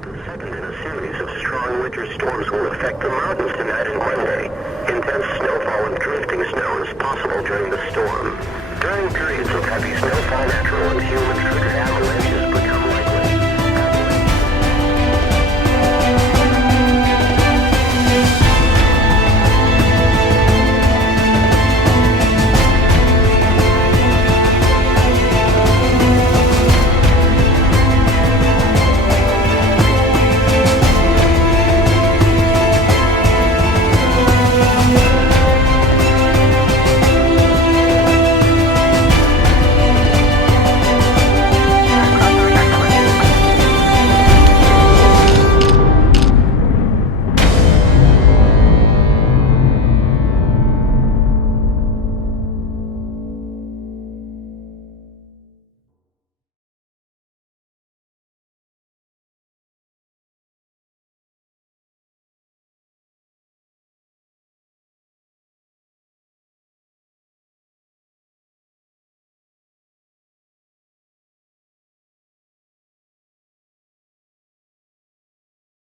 The second in a series of strong winter storms will affect the mountains tonight and Monday. Intense snowfall and drifting snow is possible during the storm. During periods of heavy snowfall, natural and human-triggered avalanches